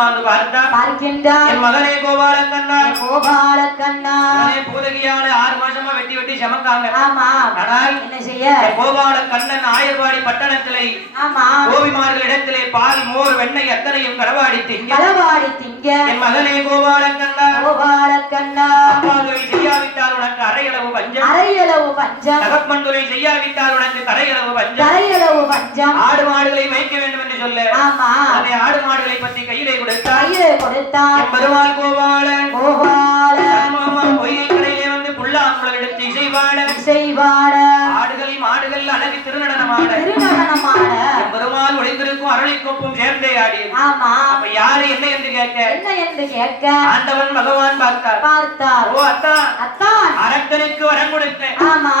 அம்மாந்து பார்த்தா பார்க்கின்றார் என் மகனே கோபாலக்கண்ணா கோபால கண்ணா பூதகியால ஆறு மாசமா வெட்டி வெட்டி சமக்காங்க ஆமா. ஆனால் என்ன செய்ய? கோபால கண்ணன் ஆயர்வாடி பட்டணத்திலே ஆமா. கோபிமார்கள் இடத்திலே பால் மோர் வெண்ணெய் அத்தனையும் களவாடி திங்க. களவாடி திங்க. என் மகனே கோபாலக்கண்ணா கோபால கண்ணா. அப்பாதுரை செய்யாவிட்டால் உனக்கு அரையளவு பஞ்சம். அரையளவு பஞ்சம். தகப்பன்துரை செய்யாவிட்டால் உனக்கு கரையளவு பஞ்சம். கரையளவு பஞ்சம். ஆடு மாடுகளை மேய்க்க வேண்டும் என்று சொல்ல. ஆமா. அந்த ஆடு மாடுகளை பற்றி கையிலே கொடுத்தார் கையிலே கொடுத்தான் என் பெருமாள் கோபாலன். கோபால செய்வாட ஆடுகளை மாடுகள் அழகு திருநடனமாட. என் பெருமாள் ஒளிந்திருக்கும் அரளிக்கொப்பும் சேர்ந்தே ஆடி. ஆமா. அப்ப யாரு என்ன என்று கேட்க? என்ன என்று கேட்க? ஆண்டவன் பகவான் பார்த்தார். பார்த்தார். ஓ அத்தா அத்தான். அரக்கனுக்கு வரம் கொடுத்தேன். ஆமா.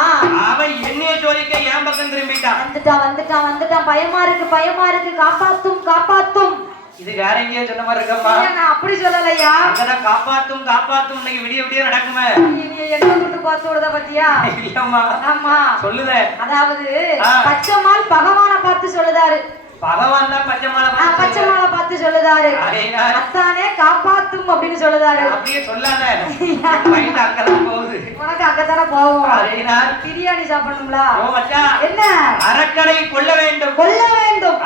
அவன் என்னைய சோதிக்க என் பக்கம் திரும்பிட்டான்? வந்துட்டான் வந்துட்டான் வந்துட்டான். பயமா இருக்கு பயமா இருக்கு. காப்பாத்தும் காப்பாத்தும். இது வேற எங்கேயோ சொன்ன மாதிரி இருக்கம்மா. ஐயா, நான் அப்படி சொல்லலையா? அங்கதான் காப்பாத்தும் காப்பாத்தும் இன்னைக்கு விடிய விடிய நடக்குமே. நீ என்ன விட்டு பார்த்து விடுத பத்தியா? இல்லம்மா. ஆமா. சொல்லுத. அதாவது. பச்சைமால் பகவானை பார்த்து சொல்லுதாரு. பகவான் தான் பச்சை மாலை பச்சை மாலை பார்த்து சொல்லுதாரு. அதேதான். காப்பாத்தும் அப்படின்னு சொல்லுதாரு. அப்படியே சொல்லாத. மைண்ட் அங்கதான் போகுது. உனக்கு அங்கதானே போவோம். பிரியாணி சாப்பிடணும்ல? என்ன? அரக்கனை கொல்ல வேண்டும். கொல்ல வேண்டும்.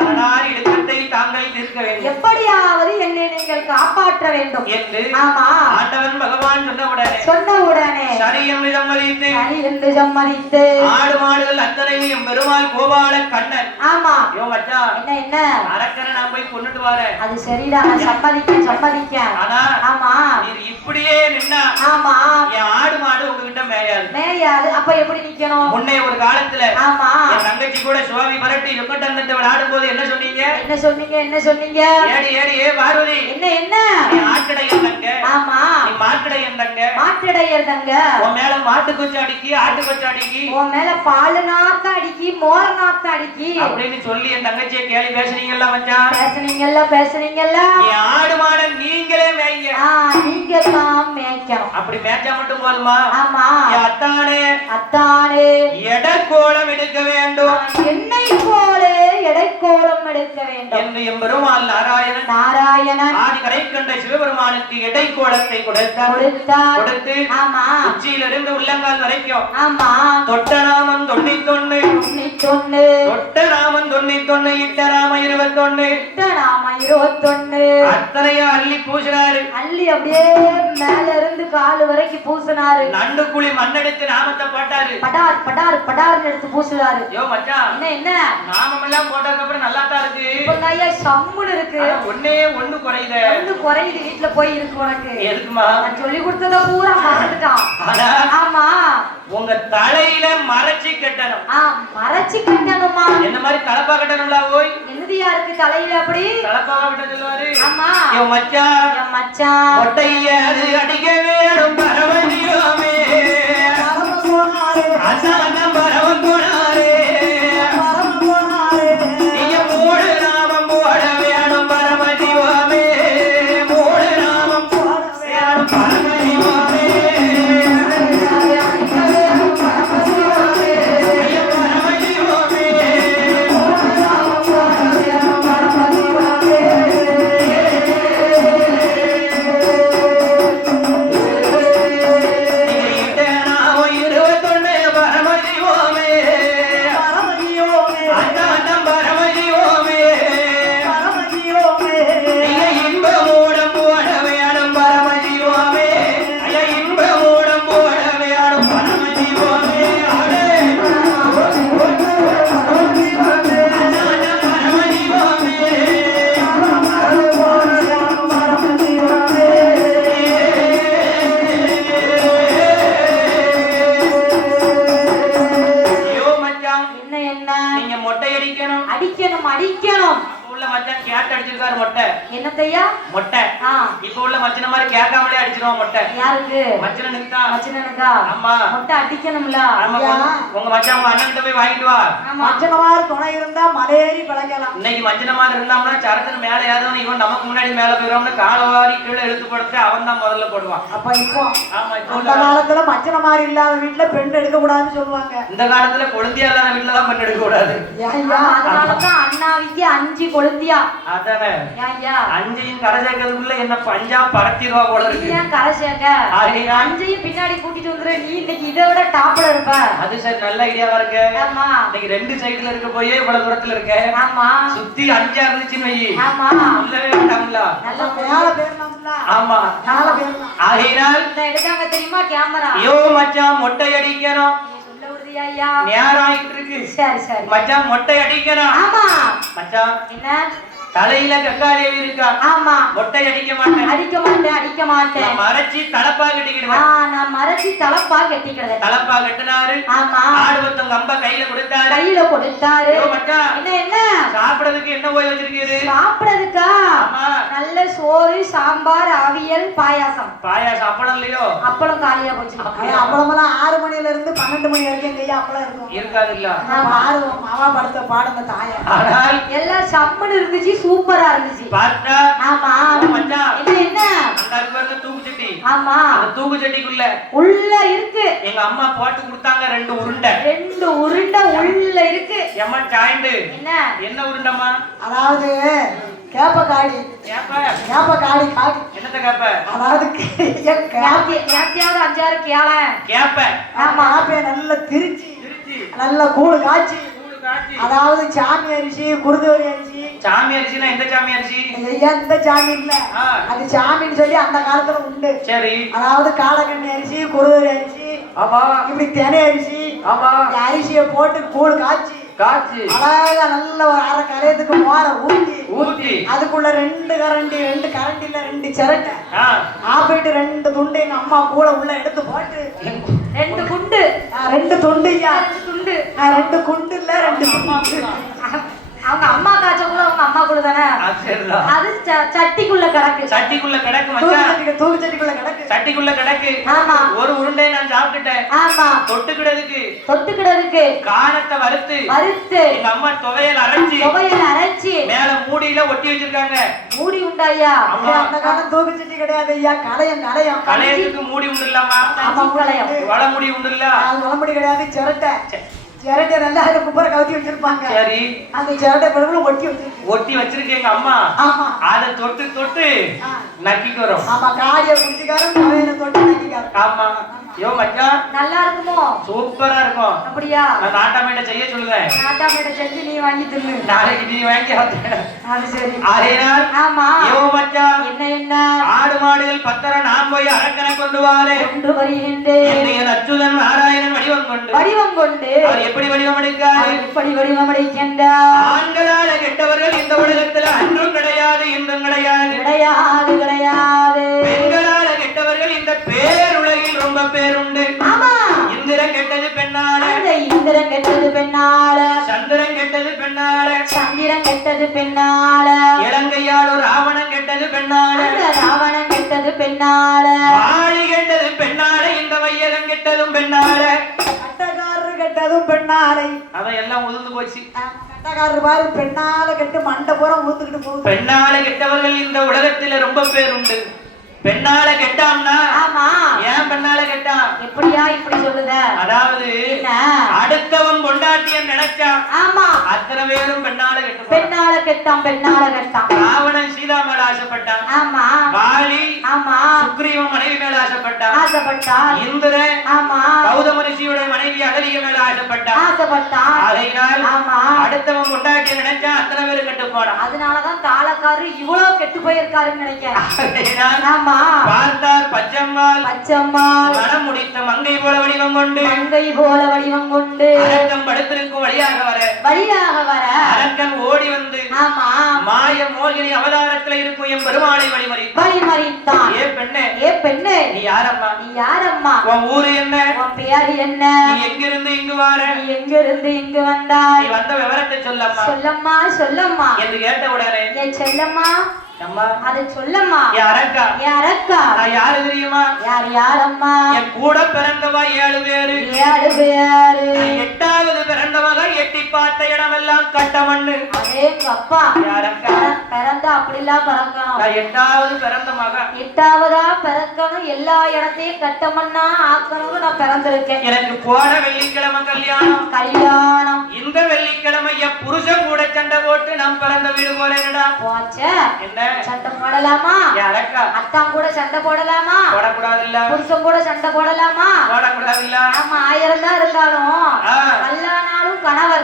இடுக்கத்தை தாங்கள் தீர்க்க வேண்டும். எப்படியாவது என்னை நீங்கள் காப்பாற்ற வேண்டும். என்று ஆமா. ஆண்டவன் பகவான் சொன்ன உடனே சொன்ன உடனே சரி என்று சம்மதித்து சரி என்று சம்மதித்து ஆடு மாடுகள் அத்தனையும் பெருமாள் கோபால கண்ணன். ஆமா. ஐயோ மச்சான். என்ன என்ன? அரக்கனை நான் போய் கொண்டுட்டு வரேன். அது சரிடா நான் சம்மதிக்க சம்மதிக்க ஆனா ஆமா. நீர் இப்படியே நின்னா ஆமா. என் ஆடு மாடு உங்ககிட்ட மேயாது. மேயாது. அப்ப எப்படி நிக்கணும்? முன்னே ஒரு காலத்துல ஆமா. என் தங்கச்சி கூட சுவாமி பரட்டி வெங்கட்ட அந்த விளையாடும் போது என்ன சொன்னீங்க? என்ன சொன்னீங்க? என்ன சொன்னீங்க? ஏடி ஏடி ஏ பார்வதி. என்ன என்ன? நீ ஆட்டுடை என்னங்க ஆமா. நீ மாட்டுடை என்னங்க மாட்டிடையர் தங்க. உன் மேல மாட்டு கொச்சு அடிக்கி ஆட்டு கொச்சு அடிக்கி. உன் மேல பால் நாத்த அடிக்கி மோர நாத்த அடிக்கி. அப்படின்னு சொல்லி என் தங்கச்சியை கேலி பேசுனீங்கல்ல மச்சான்? பேசுனீங்கல்ல பேசுனீங்கல்ல. நீ ஆடு மாட நீங்களே மேய்ங்க. ஆ நீங்க தான் மேய்க்கணும். அப்படி மேய்ச்சா மட்டும் போதுமா? ஆமா. அத்தானே. அத்தானே. எடக்கோலம் எடுக்க வேண்டும். என்னை போலே எடைக்கோலம் எடுக்க வேண்டும். என்று எம்பெருமாள் நாராயணன் நாராயணன் ஆதி கரை கண்ட சிவபெருமானுக்கு இடைக்கோலத்தை கொடுத்தார். கொடுத்தார். கொடுத்து ஆமா. உச்சியிலிருந்து உள்ளங்கால் வரைக்கும் ஆமா. தொட்ட நாமம் தொண்ணூத்தொன்னு. தொண்ணூத்தொன்னு. தொட்ட நாமம் தொண்ணூத்தொன்னு இட்ட நாம இருபத்தொன்னு. அத்தனையும் அள்ளி பூசினாரு. அள்ளி அப்படியே மேல இருந்து காலு வரைக்கும் பூசினாரு. நண்டு குழி மண்ணெடுத்து நாமத்தை போட்டாரு. படார் படார் படார்னு எடுத்து பூசுவாரு ஐயோ மச்சான். என்ன என்ன? நாமம் எல்லாம் போட்டதுக்கு அப்புறம் நல்லா தான் இருக்கு. இப்ப ஐயா சம்முன்னு இருக்கு. ஆனா ஒண்ணே குறையுத. ஒண்ணு குறையுது வீட்டுல போய் இருக்கு உனக்கு. எதுக்குமா? நான் சொல்லி கொடுத்தத பூரா மறந்துட்டான். ஆமா. உங்க தலையில மறைச்சு கட்டணும். மறைச்சு கட்டணுமா என்ன மாதிரி தலப்பா கட்டணும்ல ஓய்? என்னதியா இருக்கு தலையில அப்படி? தலப்பா கட்ட சொல்லுவாரு ஆமா. ஐயோ மச்சான் என் மச்சான் மொட்டைய அது அடிக்க வேணும் பரவம் போனாரே. நீங்க மொட்டை. இப்ப உள்ள மச்சன மாதிரி கேட்காமலே அடிச்சிருவான் மொட்டை. யாருக்கு? மச்சனனுக்கு மச்சனனுக்கா ஆமா. முட்டை அடிக்கணும்ல. ஆமா, உங்க- மச்சான் உங்க அண்ணன் போய் வாங்கிட்டு வா. மச்சனமார் துணை இருந்தா மலையேறி பழகலாம் இன்னைக்கு மஞ்சனமா இருந்தான்னா சரத்துன்னு மேல ஏறணும் இவன் நமக்கு முன்னாடி மேல போயிடும்னு காலவாரி கீழே இழுத்து போடுறது அவன் தான் முதல்ல போடுவான். அப்ப இப்போ ஆமா இப்போ அந்த காலத்துல மச்சனமார் இல்லாத வீட்டுல பெண் எடுக்க கூடாதுன்னு சொல்லுவாங்க. இந்த காலத்துல கொழுந்தியா இல்லாத வீட்டுல தான் பண்ணி எடுக்க கூடாது அதனாலதான் அண்ணாவிக்கு அஞ்சு கொழுந்தியா. அதானே. அஞ்சையும் கரை சேர்க்கறதுக்குள்ள என்ன பஞ்சா பரத்திடுவா போல இருக்கு. கரை சேர்க்க அஞ்சையும் பின்னாடி கூட்டிட்டு வந்துரு. நீ இன்னைக்கு இதை விட டாப்ல இருப்ப. அது சரி நல்ல ஐடியாவா இருக்கு. ஆமா. இன்னைக்கு ரெண்டு சைடுல இருக்க போயே இவ்வளவு தூரத்துல இருக்க. ஆமா. சுத்தி அஞ்சா இருந்துச்சுன்னு வை. ஆமா. சொல்லவே வேண்டாம்ல. நல்ல மேல பேரலாம்ல ஆமா. மேல பேரலாம் ஆகையினால் இந்த எடுக்காங்க தெரியுமா கேமரா? ஐயோ மச்சான் மொட்டை அடிக்கணும். நேரம் ஆயிட்டு இருக்கு. சரி சரி. மச்சான் மொட்டை அடிக்கணும். ஆமா. மச்சான். என்ன? தலையில கங்காதேவி இருக்கா? ஆமா. மொட்டை அடிக்க மாட்டேன். அடிக்க மாட்டேன் அடிக்க மாட்டேன். மறைச்சி தலப்பா ஆ, கட்டிக்கிடுவேன் நான் மறைச்சி தலப்பா கட்டிக்கிறத தலப்பா கட்டினாரு. ஆமா. ஆடு ஒருத்தவங்க அம்பா கையில கொடுத்தாரு. கையில கொடுத்தாரு. என்ன என்ன? சாப்பிடறதுக்கு என்ன போய் வச்சிருக்கீரு? சாப்பிடறதுக்கா? ஆமா. நல்ல சோறு சாம்பார் அவியல் பாயாசம். பாயா சாப்பிடம் இல்லையோ? அப்பளம் காலியா போச்சு. அது அப்பளமெல்லாம் ஆறு மணில இருந்து பன்னெண்டு மணி வரைக்கும் எங்க ஐயா அப்பளம் இருக்கும். இருக்காது இல்ல ஆறு மாவா படுத்த பாடுங்க தாயா. ஆனால் எல்லாம் சம்மன் இருந்துச்சு சூப்பரா இருந்துச்சு. பார்த்தா? ஆமா. மச்சான் இது என்ன? அந்த இருக்கு பாருங்க தூக்குச்சட்டி ஆமா. அந்த தூக்குச்சட்டிக்குள்ள உள்ள இருக்கு. எங்க அம்மா போட்டு கொடுத்தாங்க ரெண்டு உருண்டை. ரெண்டு உருண்டை உள்ள இருக்கு. ஏம்மா சாய்ந்து என்ன? என்ன உருண்டைம்மா? அதாவது கேப்ப காடி ஏப்ப கேப்ப? காடி காடி. என்னத்த கேப்ப? அதாவது கேப்ப நேத்தியாவது அஞ்சாறு கேளேன் கேப்ப. ஆமா கேப்பைய நல்லா திரிச்சு. திருச்சி. நல்ல கூழு காய்ச்சி. அதாவது சாமி அரிசி குருதோரி அரிசி சாமி அரிசினா எந்த சாமி அரிசி ஐயா இந்த சாமி இல்ல ஆ. அது சாமின்னு சொல்லி அந்த காலத்துல உண்டு. சரி. அதாவது காளக்கண்ணி அரிசி குருதோரி அரிசி ஆமா. இப்படி தினை அரிசி ஆமா. அரிசியை போட்டு கூழ் காய்ச்சி காட்சி அழகா நல்ல ஒரு அரை கரையத்துக்கு மோர ஊத்தி ஊத்தி. அதுக்குள்ள ரெண்டு கரண்டி ரெண்டு கரண்டில ரெண்டு சிரட்டை ஆ. ஆப்பிட்டு ரெண்டு துண்டு எங்க அம்மா கூட உள்ள எடுத்து போட்டு ரெண்டு குண்டு. ரெண்டு துண்டு ஐயா. ரெண்டு துண்டு. ஆ, ரெண்டு குண்டு இல்ல ரெண்டு அவங்க அம்மா காய்ச்ச கூட அவங்க அம்மா கூட தானே அது சட்டிக்குள்ள கிடக்கு. சட்டிக்குள்ள கிடக்கு மச்சான். தூக்குச்சட்டிக்கு தூக்குச்சட்டிக்குள்ள கிடக்கு. சட்டிக்குள்ள கிடக்கு. ஆமா. ஒரு உருண்டை நான் சாப்பிட்டுட்டேன். ஆமா. தொட்டுக்கிடதுக்கு தொட்டுக்கிடதுக்கு காரத்தை வறுத்து. வறுத்து. எங்க அம்மா துவையல் அரைச்சி. துவையல் அரைச்சி. மேல மூடியில ஒட்டி வச்சிருக்காங்க. மூடி உண்டாயா ஆமா. ஐயா, அந்த காலம் தூக்குச்சட்டி கிடையாது ஐயா. கலையம் கலையம் கலையத்துக்கு மூடி உண்டு இல்லாமா கஞ்சி கலையம் வள முடி உண்டு இல்ல வளமுடி கிடையாது சிரட்டை. சிரட்டை நல்லா அதுல குப்பரை கவுத்தி வச்சிருப்பாங்க. சரி. அந்த சிரட்டை பிறகு ஒட்டி வச்சிருக்கு. ஒட்டி வச்சிருக்கு எங்க அம்மா. ஆமா. அத தொட்டு தொட்டு. நக்கிக்கு வரும் ஆமா காடிய குடிச்சுக்காரன் தொட்டு நக்கிக்காரன். ஆமா. யோ மச்சான். நல்லா இருக்குமோ சூப்பரா இருக்கும். அப்படியா? நான் நாட்டாமேட்ட செய்ய சொல்லுவேன். நாட்டாமேட்ட செஞ்சு நீ வாங்கி தின்னு. நாளைக்கு நீ வாங்கி அது சரி. ஆகையினால் ஆமா. யோ மச்சான். என்ன என்ன? ஆடு மாடுகள் பத்தர நான் போய் அரக்கனை கொண்டு வாரேன். கொண்டு வருகின்றேன். என்னைய அச்சுதன் நாராயணன் வடிவம் கொண்டு. வடிவம் கொண்டு. அவர் எப்படி வடிவம் எடுக்காரு எப்படி வடிவம் அடைக்கின்றார் ஆண்களால கெட்டவர்கள் இந்த உலகத்துல அன்றும் கிடையாது இன்றும் கிடையாது. கிடையாது கிடையாது. பெண்களால கெட்டவர்கள் இந்த பேருலகில் ரொம்ப பேருண்டு. இந்திரன் கெட்டது பெண்ணால இந்திரன் கெட்டது பெண்ணால சந்திரன் கெட்டது பெண்ணால சந்திரன் கெட்டது பெண்ணால இலங்கையால் ஒரு ராவணன் கெட்டது பெண்ணால ராவணன் கெட்டது பெண்ணால ஆழி கெட்டது பெண்ணால இந்த வையகம் கெட்டதும் பெண்ணால கட்டக்காரரு கெட்டதும் பெண்ணாலை அவன் எல்லாம் உதிர்ந்து போச்சு. கட்டக்காரர் பாரு பெண்ணால கெட்டு மண்டை பூரா ஊத்துக்கிட்டு போகுது. பெண்ணால கெட்டவர்கள் இந்த உலகத்துல ரொம்ப பேர் உண்டு பெண்ணால கெட்டான்னா? ஆமா. ஏன் பெண்ணால கெட்டான் எப்படியா இப்படி சொல்லுத? அதாவது அடுத்தவன் பொண்டாட்டியன் நினைச்சான் ஆமா. அத்தனை பேரும் பெண்ணால கெட்டு பெண்ணால கெட்டான் பெண்ணால கெட்டான். ராவணன் சீதா மேல ஆசைப்பட்டான். ஆமா. வாலி ஆமா. சுக்ரீவன் மனைவி மேல ஆசைப்பட்டான். ஆசைப்பட்டான். இந்திரன் ஆமா. கௌதம ரிஷியோட மனைவி அகலிய மேல ஆசைப்பட்டான். ஆசைப்பட்டான். ஆகையினால் ஆமா. அடுத்தவன் பொண்டாட்டிய நினைச்சா அத்தனை பேரும் கெட்டு போனான் அதனாலதான் தாளக்காரரு இவ்வளவு கெட்டு போயிருக்காருன்னு நினைக்கிறேன். ஆமா. பார்த்தார் பச்சம்மாள். பச்சம்மாள். மனம் முடித்த மங்கை போல வடிவம் கொண்டு. மங்கை போல வடிவம் கொண்டு. அரக்கம் படுத்திருக்கும் வழியாக வர. வழியாக வர. அரக்கன் ஓடி வந்து ஆமா. மாய மோகினி அவதாரத்துல இருக்கும் என் பெருமாளை வழிமறி. வழிமறித்தான். ஏ பெண்ணே. ஏ பெண்ணு. நீ யாரம்மா? நீ யாரம்மா? உன் ஊரு என்ன? உன் பேர் என்ன? நீ எங்கிருந்து இங்கு வார? நீ எங்க இருந்து இங்கு வந்தாய்? நீ வந்த விவரத்தை சொல்லம்மா. சொல்லம்மா சொல்லம்மா. என்று கேட்ட உடனே என் செல்லம்மா? அதை சொல்லம்மா. அரக்கா. யாரக்கா நான் யாரு தெரியுமா? யார் யாரம்மா? என் கூட பிறந்தவா ஏழு பேரு. ஏழு பேரு. எட்டாவது பிறந்தவங்க எட்டி பார்த்த இடமெல்லாம் கட்ட மண்ணு. அதேங்க அப்பா. யாரக்கா பிறந்தா அப்படிலாம் பிறக்கணும் எட்டாவது பிறந்த மகன் எட்டாவதா பிறக்கணும்? எல்லா இடத்தையும் கட்டமண்ணா ஆக்கணும்னு நான் பிறந்திருக்கேன். எனக்கு போன வெள்ளிக்கிழமை கல்யாணம். கல்யாணம். இந்த வெள்ளிக்கிழமை என் புருஷன் கூட சண்டை போட்டு நான் பிறந்த வீடு போறேன்டா. போச்சே. என்ன சண்டை போடலாமா? அத்தான் கூட சண்டை போடலாமா? போடக்கூடாது இல்ல புருஷன் கூட சண்டை போடலாமா? போடக்கூடாது இல்ல ஆமா ஆயிரம் தான் இருந்தாலும்.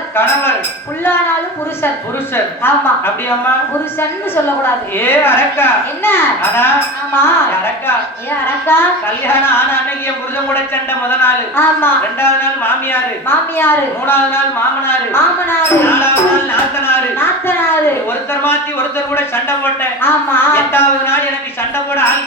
கணவர் கணவர் புல்லானாலும் புருஷன். புருஷன். ஆமா. அப்படியாம்மா? புருஷன்னு சொல்லக்கூடாது. ஏ அரக்கா என்ன? ஆனா ஆமா. அரக்கா ஏ அரக்கா கல்யாணம் ஆன அன்னைக்கு என் புருஷன் கூட சண்டை முத நாள். ஆமா. ரெண்டாவது நாள் மாமியாரு. மாமியாரு. மூணாவது நாள் மாமனாரு. மாமனாரு. நாலாவது நாள் நாத்தனாரு. நாத்தனாரு. ஒருத்தர் மாத்தி ஒருத்தர் கூட சண்டை போட்டேன். ஆமா. எட்டாவது நாள் எனக்கு சண்டை போட ஆள்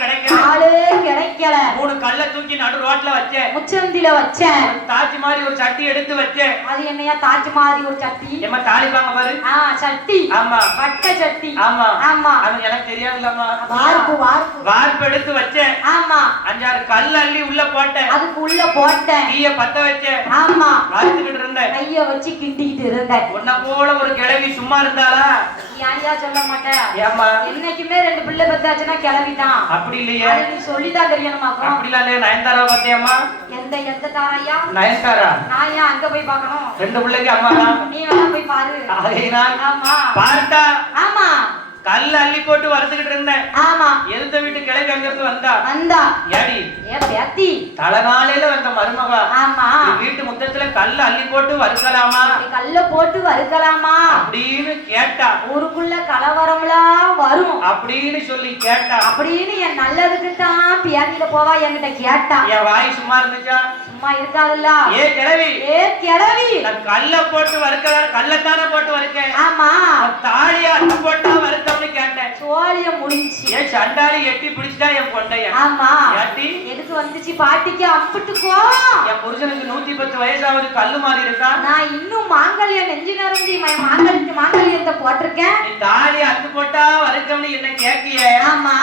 தூக்கி நடு ரோட்ல வச்சேன். முச்சந்தில வச்சேன். தாச்சி மாதிரி ஒரு சட்டி எடுத்து வச்சேன். அது என்னையா தாஜ் மாதிரி ஒரு சட்டி? ஏமா தாளிப்பாங்க பாரு. ஆ சட்டி. ஆமா. வட்ட சட்டி. ஆமா. ஆமா. அது எனக்கு தெரியாதுல்லம்மா. வார்ப்பு வார்ப்பு. வார்ப்பு எடுத்து வச்சேன். ஆமா. அஞ்சாறு கல் அள்ளி உள்ள போட்டேன். அதுக்கு உள்ள போட்டேன். தீய பத்த வச்சேன். ஆமா. பார்த்துக்கிட்டு இருந்தேன். கைய வச்சு கிண்டிக்கிட்டு இருந்தேன். உன்னை போல ஒரு கிழவி சும்மா இருந்தாளா? ஏன்யா சொல்ல மாட்டேன் என்னைக்குமே ரெண்டு பிள்ளை பெத்தாச்சுன்னா கிளவிதான். அப்படி இல்லையே. நீ சொல்லிதான் தெரியணுமாக்கும். அப்படிலாம் இல்லையே நயன்தாரா பார்த்தியாம்மா எந்த எந்த தாரையா நயன்தாரா? நான் ஏன் அங்க போய் பார்க்கணும். ரெண்டு பிள்ளைக்கு அம்மா தான் நீ வேணா போய் பாரு. ஆகையினால் ஆமா. பார்த்தா ஆமா. கல் அள்ளி போட்டு வறுத்துக்கிட்டு இருந்தேன். ஆமா. எதிர்த்த வீட்டு கிழவி அங்கிருந்து வந்தா. வந்தா. ஏடி? ஏ பேத்தி தலைநாளையில வந்த மருமகா. ஆமா. வீட்டு முத்தத்துல கல் அள்ளி போட்டு வறுக்கலாமா? கல்ல போட்டு வறுக்கலாமா? அப்படின்னு கேட்டா. ஊருக்குள்ள கலவரம்லாம் வரும். அப்படின்னு சொல்லி கேட்டா. அப்படின்னு என் நல்லதுக்கு தான் பியாதியில போவா என்கிட்ட கேட்டா. என் வாய் சும்மா இருந்துச்சா? சும்மா இருக்காதுல்ல. ஏ கிழவி. ஏ கிழவி. நான் கல்ல போட்டு வறுக்க கல்லத்தானே போட்டு வறுக்கேன். ஆமா. தாலியா போட்டா ஏன் சண்டாளி எட்டி பிடிச்சிட்டா என் பொண்டைய ஆமா. ஏட்டி? எதுக்கு வந்துச்சு பாட்டிக்கு அம்பிட்டுக்கோ. என் புருஷனுக்கு நூத்தி பத்து வயசாவது கல்லு மாதிரி இருக்கா? நான் இன்னும் மாங்கல்யம் நெஞ்சு மாங்கல்ய மாங்கல்யத்தை போட்டிருக்கேன். தாலி அத்து போட்டா வறுத்தோம்னு என்ன கேக்கிய ஆமா.